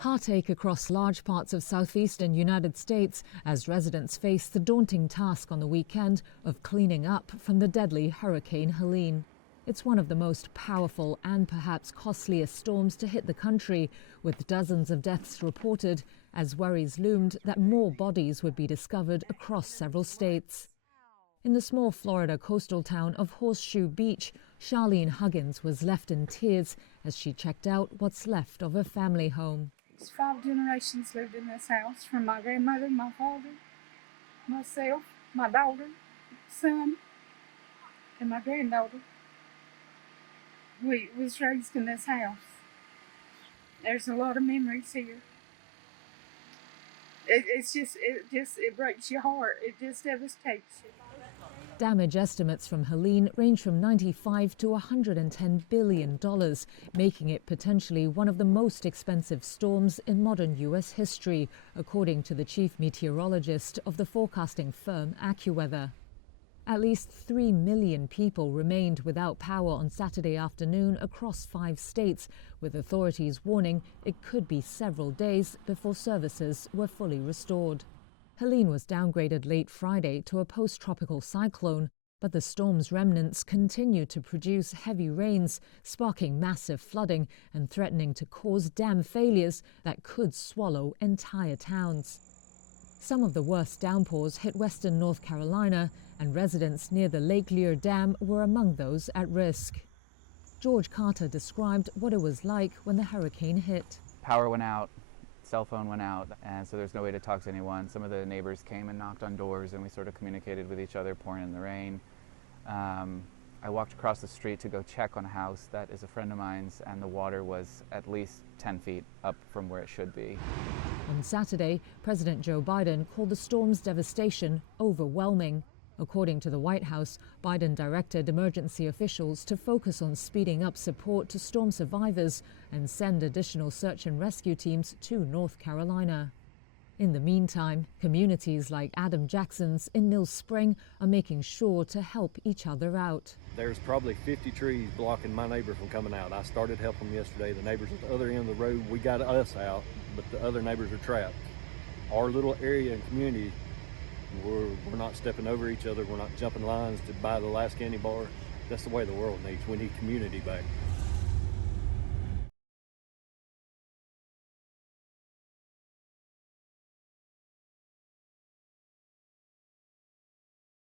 Heartache across large parts of southeastern United States as residents face the daunting task on the weekend of cleaning up from the deadly Hurricane Helene. It's one of the most powerful and perhaps costliest storms to hit the country, with dozens of deaths reported as worries loomed that more bodies would be discovered across several states. In the small Florida coastal town of Horseshoe Beach, Charlene Huggins was left in tears as she checked out what's left of her family home. 5 generations lived in this house, from my grandmother, my father, myself, my daughter, son, and my granddaughter. We was raised in this house. There's a lot of memories here. It breaks your heart. It just devastates you. Damage estimates from Helene range from $95 to $110 billion, making it potentially one of the most expensive storms in modern U.S. history, according to the chief meteorologist of the forecasting firm AccuWeather. At least 3 million people remained without power on Saturday afternoon across 5 states, with authorities warning it could be several days before services were fully restored. Helene was downgraded late Friday to a post-tropical cyclone, but the storm's remnants continue to produce heavy rains, sparking massive flooding and threatening to cause dam failures that could swallow entire towns. Some of the worst downpours hit western North Carolina, and residents near the Lake Lear Dam were among those at risk. George Carter described what it was like when the hurricane hit. Power went out. Cell phone went out, and so there's no way to talk to anyone. Some of the neighbors came and knocked on doors, and we sort of communicated with each other, pouring in the rain. I walked across the street to go check on a house that is a friend of mine's, and the water was at least 10 feet up from where it should be. On Saturday, President Joe Biden called the storm's devastation overwhelming. According to the White House, Biden directed emergency officials to focus on speeding up support to storm survivors and send additional search and rescue teams to North Carolina. In the meantime, communities like Adam Jackson's in Mill Spring are making sure to help each other out. There's probably 50 trees blocking my neighbor from coming out. I started helping them yesterday. The neighbors at the other end of the road, we got us out, but the other neighbors are trapped. Our little area and community, we're not stepping over each other. We're not jumping lines to buy the last candy bar. That's the way the world needs. We need community back.